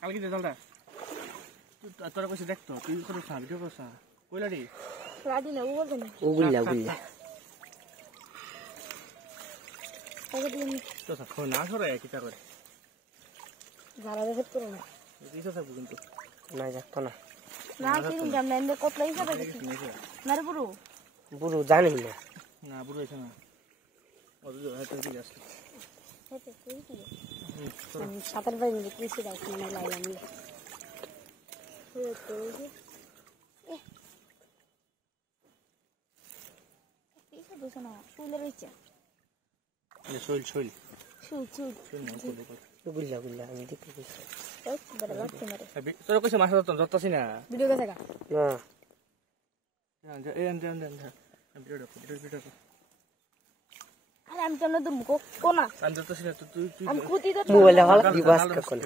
কালকে দে জলটা তোরা কইছে দেখতো তুই করে ভিডিও করছ কইলা রে লাডি না উগুল্লা তো সাথে না সরে কিটা করে যারা দেখত করে না দিছে সব কিন্তু না যাতো না না কিন্তু আমরা এন্ড কত লাইছে না রে বুড়ো জানি না না বুড়ো হইছে না ওই হয়তো ঠিক আছে হেতে কই কি আমি সাতার বাই মিলে কিছি দাও না লাইলাম নি তো পিছে বসে না শুলে রইছে শুল না গুল্লা আমি দেখতে কইছি ওই বড় লাগছে মারে তোর কইছে মাছ তো যতছি না ভিডিও কাছে না ভিডিও আরে আমি তো না তুমি কোনা আমি যতছি না তুই আমি খুদি তো মোবাইলে ভালো দিবাস কোন